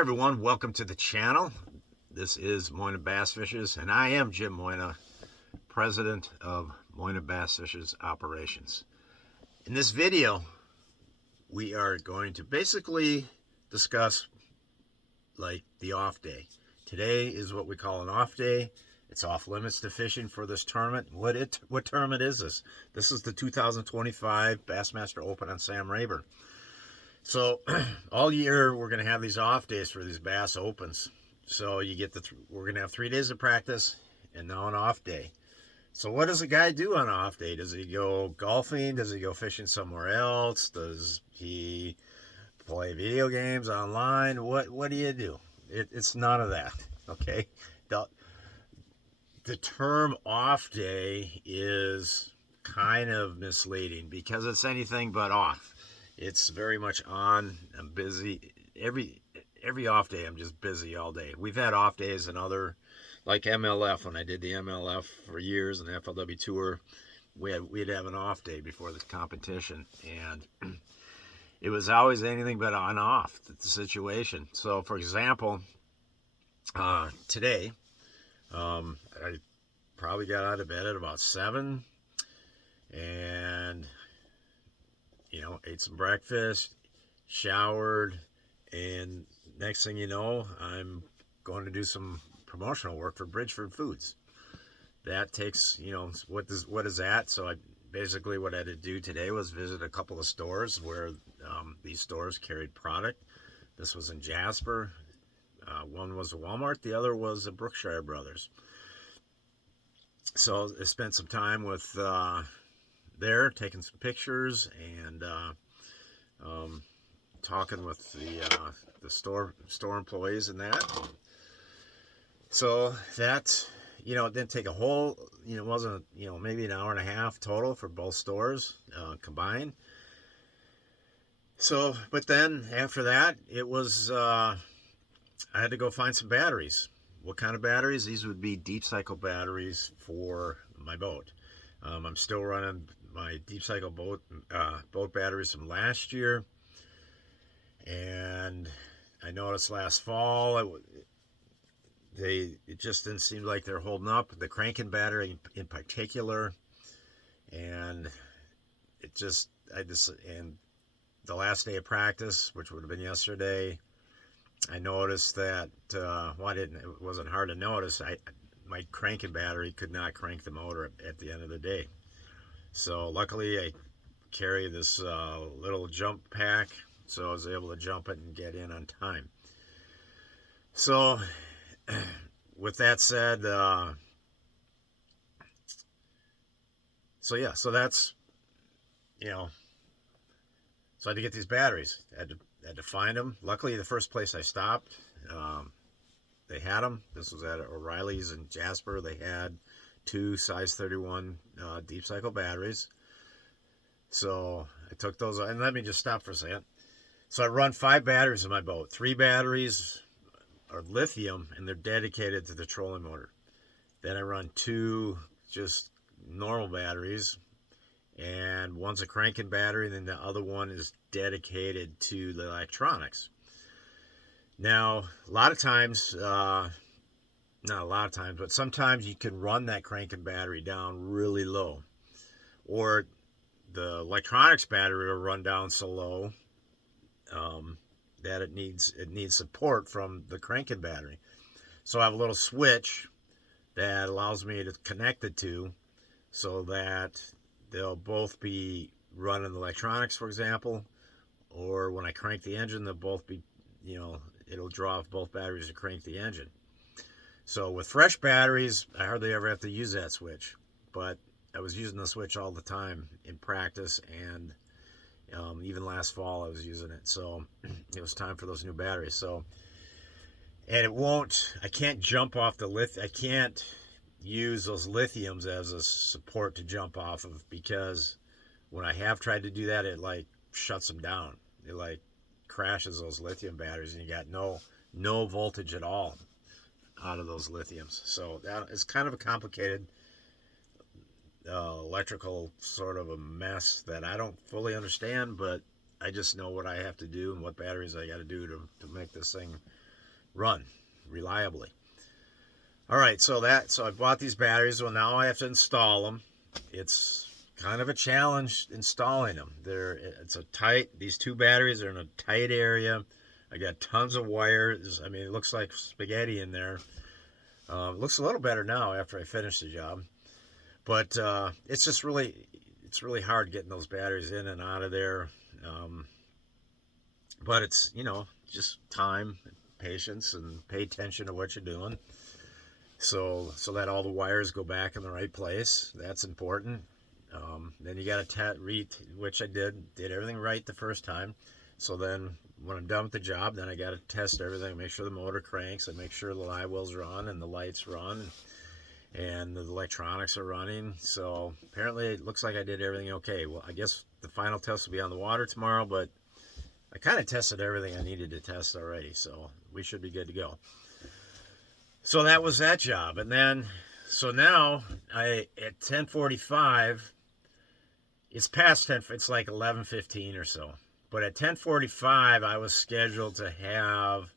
everyone, welcome to the channel. This is Moyna Bass Fishers, and I am Jim Moyna, president of Moyna Bass Fishers Operations. In this video, we are going to basically discuss like the off day. Today is what we call an off day. It's off limits to fishing for this tournament. What tournament is this? This is the 2025 Bassmaster Open on Sam Rayburn. So all year we're going to have these off days for these Bass Opens. So you get we're going to have 3 days of practice and now an off day. So what does a guy do on an off day? Does he go golfing? Does he go fishing somewhere else? Does he play video games online? What do you do? It's none of that, okay? The term off day is kind of misleading because it's anything but off. It's very much on. I'm busy. Every off day, I'm just busy all day. We've had off days and other, like MLF, when I did the MLF for years and the FLW Tour, we'd have an off day before the competition. And it was always anything but on off, the situation. So, for example, today, I probably got out of bed at about 7 and ate some breakfast, showered, and next thing you know, I'm going to do some promotional work for Bridgeford Foods. That takes, what is that? So basically what I had to do today was visit a couple of stores where these stores carried product. This was in Jasper. One was a Walmart, the other was a Brookshire Brothers. So I spent some time with there, taking some pictures and talking with the store employees and that. So that it didn't take a whole it wasn't maybe an hour and a half total for both stores combined. So but then after that it was I had to go find some batteries. What kind of batteries? These would be deep cycle batteries for my boat. I'm still running my deep cycle boat batteries from last year, and I noticed last fall it just didn't seem like they're holding up. The cranking battery in particular, and and the last day of practice, which would have been yesterday, I noticed that it wasn't hard to notice. My cranking battery could not crank the motor at the end of the day. So luckily I carry this little jump pack, so I was able to jump it and get in on time. So with that said, so that's so I had to get these batteries. I had to find them. Luckily, the first place I stopped, they had them. This was at O'Reilly's in Jasper. They had 2 size 31 deep cycle batteries. So I took those, and let me just stop for a second. So I run 5 batteries in my boat. 3 batteries are lithium, and they're dedicated to the trolling motor. Then I run 2 just normal batteries, and one's a cranking battery, and then the other one is dedicated to the electronics. Now, a lot of times, not a lot of times, but sometimes you can run that cranking battery down really low, or the electronics battery will run down so low that it needs support from the cranking battery. So I have a little switch that allows me to connect the two so that they'll both be running the electronics, for example, or when I crank the engine, they'll both be, it'll draw off both batteries to crank the engine. So with fresh batteries, I hardly ever have to use that switch, but I was using the switch all the time in practice, and even last fall I was using it. So it was time for those new batteries. So, and I can't jump off I can't use those lithiums as a support to jump off of, because when I have tried to do that, it like shuts them down. It like crashes those lithium batteries, and you got no voltage at all out of those lithiums. So that is kind of a complicated electrical sort of a mess that I don't fully understand, but I just know what I have to do and what batteries I got to do to make this thing run reliably. All right, so I bought these batteries. Well, now I have to install them. It's kind of a challenge installing them. It's a tight. These two batteries are in a tight area. I got tons of wires. I mean, it looks like spaghetti in there. It looks a little better now after I finish the job, but it's really hard getting those batteries in and out of there. Um, but it's just time, patience, and pay attention to what you're doing. So that all the wires go back in the right place. That's important. Then you got to which I did everything right the first time. So then when I'm done with the job, then I got to test everything, make sure the motor cranks, and make sure the live wells are on and the lights run and the electronics are running. So apparently it looks like I did everything okay. Well, I guess the final test will be on the water tomorrow, but I kind of tested everything I needed to test already, so we should be good to go. So that was that job, and then so now I at 10:45. It's past 10. It's like 11:15 or so. But at 10:45, I was scheduled to have,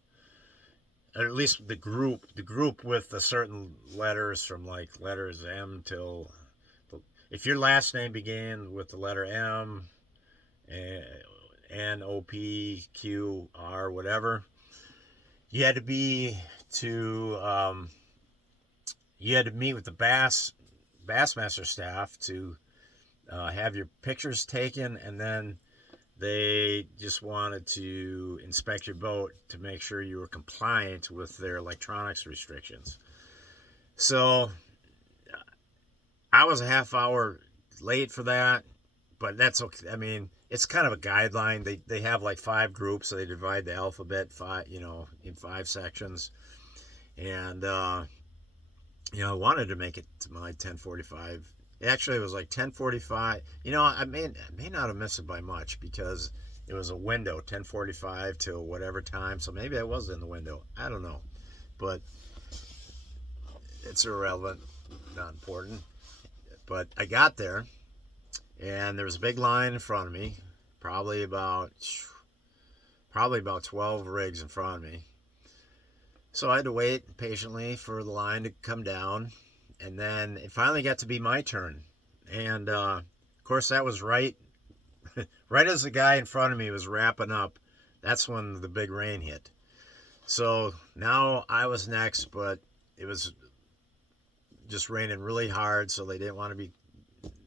or at least the group with the certain letters from like letters M till, if your last name began with the letter M, N, O, P, Q, R, whatever, you had to be to you had to meet with the Bassmaster staff to have your pictures taken, and then they just wanted to inspect your boat to make sure you were compliant with their electronics restrictions. So I was a half hour late for that, but that's okay. I mean, it's kind of a guideline. They have like 5 groups, so they divide the alphabet in 5 sections, and I wanted to make it to my 10:45. Actually, it was like 10:45. I may not have missed it by much because it was a window, 10:45 to whatever time. So maybe I was in the window. I don't know, but it's irrelevant, not important. But I got there, and there was a big line in front of me, probably about 12 rigs in front of me. So I had to wait patiently for the line to come down, and then it finally got to be my turn. And of course, that was right as the guy in front of me was wrapping up. That's when the big rain hit. So now I was next, but it was just raining really hard, so they didn't want to be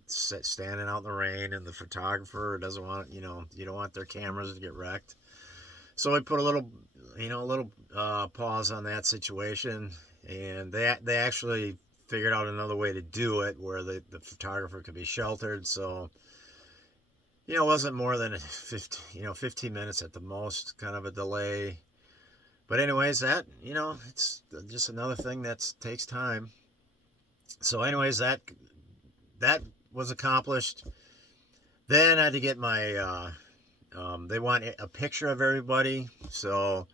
standing out in the rain, and the photographer doesn't want, you don't want their cameras to get wrecked. So I put a little pause on that situation, and they actually figured out another way to do it where the photographer could be sheltered. So it wasn't more than 15 minutes at the most, kind of a delay. But anyways, it's just another thing that takes time. So anyways, that was accomplished. Then I had to get my they want a picture of everybody, so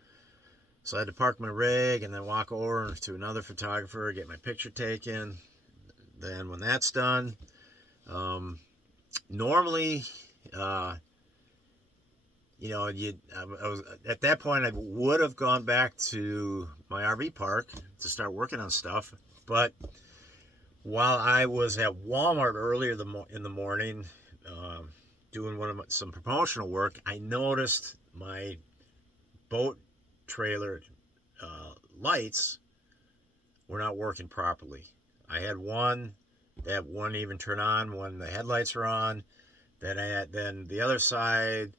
I had to park my rig and then walk over to another photographer, get my picture taken. Then when that's done, normally, I was at that point I would have gone back to my RV park to start working on stuff, but while I was at Walmart earlier in the morning, doing some promotional work, I noticed my boat trailer lights were not working properly. I had one that wouldn't even turn on when the headlights were on. Then the other side,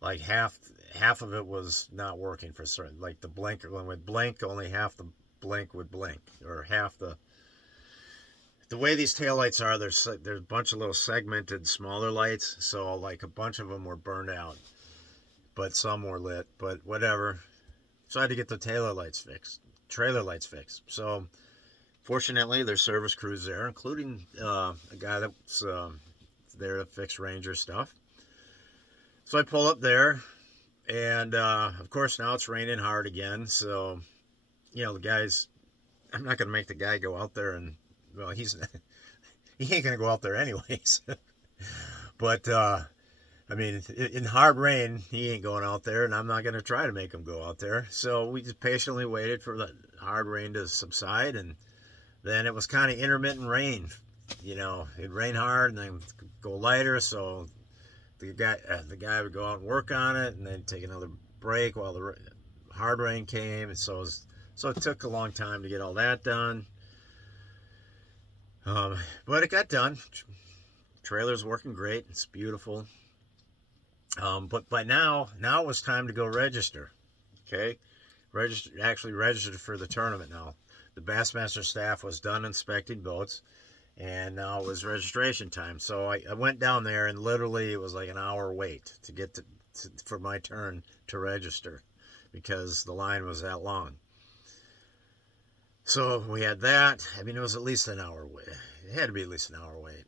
like half of it was not working for certain. Like the blinker, when it would blink, only half the blink would blink, or half the way these taillights are, there's a bunch of little segmented smaller lights, so like a bunch of them were burned out, but some were lit, but whatever. So I had to get the trailer lights fixed. So fortunately, there's service crews there, including a guy that's there to fix Ranger stuff. So I pull up there, and of course now it's raining hard again, so the guys, I'm not going to make the guy go out there and, he ain't going to go out there anyways. But I mean, in hard rain, he ain't going out there, and I'm not going to try to make him go out there. So we just patiently waited for the hard rain to subside, and then it was kind of intermittent rain. You know, it'd rain hard and then go lighter. So the guy would go out and work on it, and then take another break while the hard rain came. And so it took a long time to get all that done. But it got done. Trailer's working great. It's beautiful. But by now it was time to go register. Okay, registered for the tournament now. The Bassmaster staff was done inspecting boats, and now it was registration time. So I went down there, and literally it was like an hour wait to get for my turn to register, because the line was that long. So we had that. I mean, it was at least an hour wait. It had to be at least an hour wait.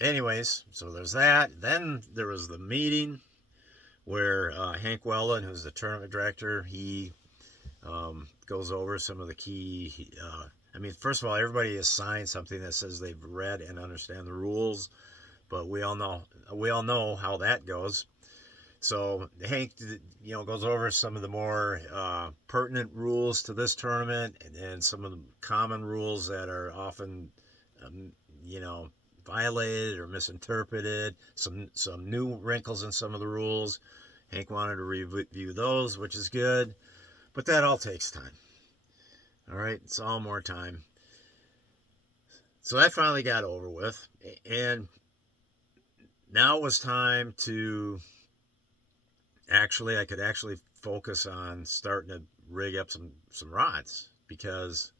Anyways, so there's that. Then there was the meeting where Hank Weldon, who's the tournament director, he goes over some of the key. I mean, first of all, everybody has signed something that says they've read and understand the rules, but we all know how that goes. So Hank, goes over some of the more pertinent rules to this tournament, and some of the common rules that are often, violated or misinterpreted. Some new wrinkles in some of the rules. Hank wanted to review those, which is good, but that all takes time. All right, it's all more time. So that finally got over with, and now it was time to I could actually focus on starting to rig up some rods, because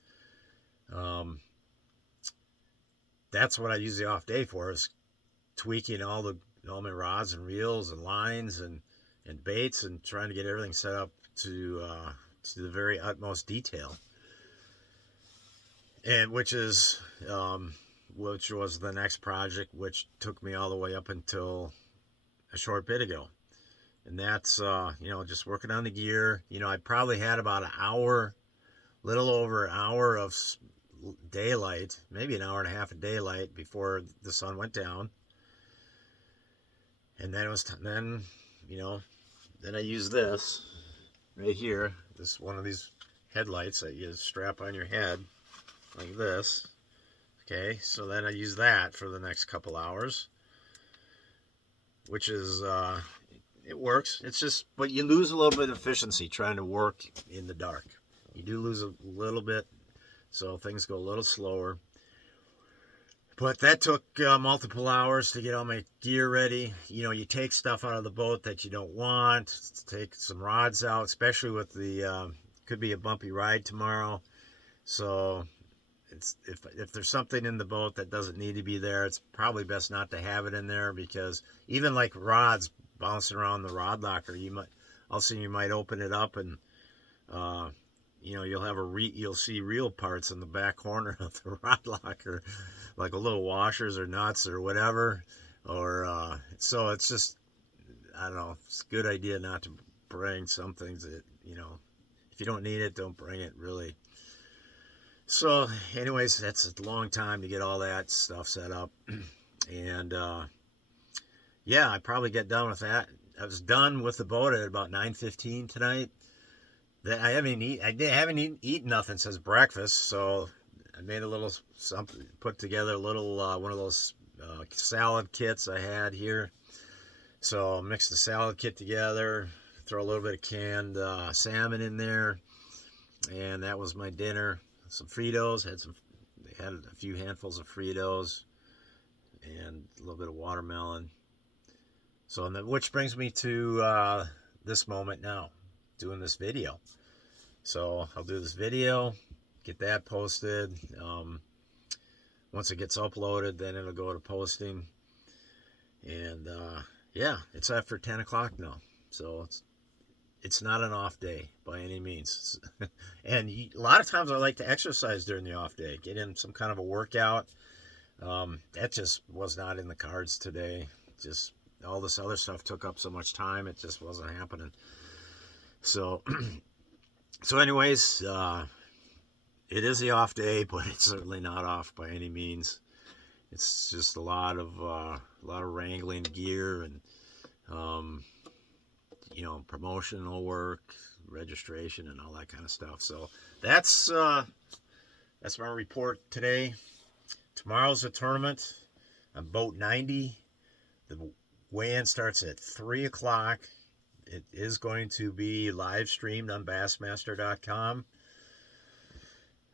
that's what I use the off day for, is tweaking all my rods and reels and lines and baits, and trying to get everything set up to the very utmost detail. And which was the next project, which took me all the way up until a short bit ago. And that's just working on the gear. I probably had about little over an hour of daylight, maybe an hour and a half of daylight before the sun went down. And then then I used this right here, this one of these headlights that you strap on your head like this. Okay, so then I use that for the next couple hours, which is it works. It's just, but you lose a little bit of efficiency trying to work in the dark. You do lose a little bit, so things go a little slower. But that took multiple hours to get all my gear ready. You take stuff out of the boat that you don't want. Take some rods out, especially with the could be a bumpy ride tomorrow. So if there's something in the boat that doesn't need to be there, it's probably best not to have it in there, because even like rods bouncing around the rod locker, you might open it up, and you'll see reel parts in the back corner of the rod locker, like a little washers or nuts or whatever, or so it's just, I don't know, it's a good idea not to bring some things that, if you don't need it, don't bring it, really. So anyways, that's a long time to get all that stuff set up. And I probably get done with that. I was done with the boat at about 9:15 tonight. I haven't eaten nothing since breakfast, so I made a little something, put together a little one of those salad kits I had here. So mix the salad kit together, throw a little bit of canned salmon in there, and that was my dinner. Some Fritos, had a few handfuls of Fritos, and a little bit of watermelon. So, which brings me to this moment now, doing this video. So I'll do this video, get that posted. Once it gets uploaded, then it'll go to posting. And it's after 10 o'clock now, so it's not an off day by any means. And a lot of times I like to exercise during the off day, get in some kind of a workout. That just was not in the cards today. Just all this other stuff took up so much time, it just wasn't happening. So anyways, it is the off day, but it's certainly not off by any means. It's just a lot of wrangling gear and you know, promotional work, registration, and all that kind of stuff. So that's my report today. Tomorrow's the tournament on boat 90. The weigh-in starts at 3 o'clock. It is going to be live streamed on Bassmaster.com.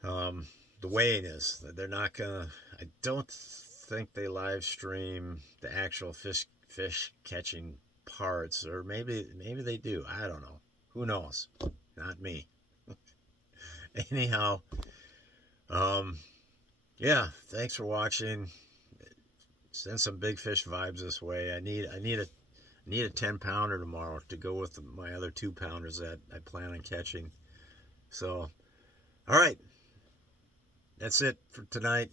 The weigh-in is. They're not gonna. I don't think they live stream the actual fish catching parts, or maybe they do. I don't know. Who knows? Not me. Anyhow, yeah. Thanks for watching. Send some big fish vibes this way. I need a 10-pounder tomorrow to go with my other 2-pounders that I plan on catching. So, all right, that's it for tonight.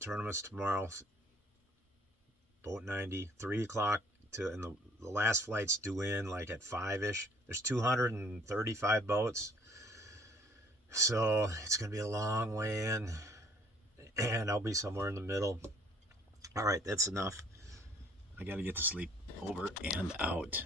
Tournaments tomorrow. Boat 90, 3 o'clock and the last flight's due in like at 5-ish. There's 235 boats, so it's gonna be a long way in, and I'll be somewhere in the middle. All right, that's enough. I gotta get to sleep. Over and out.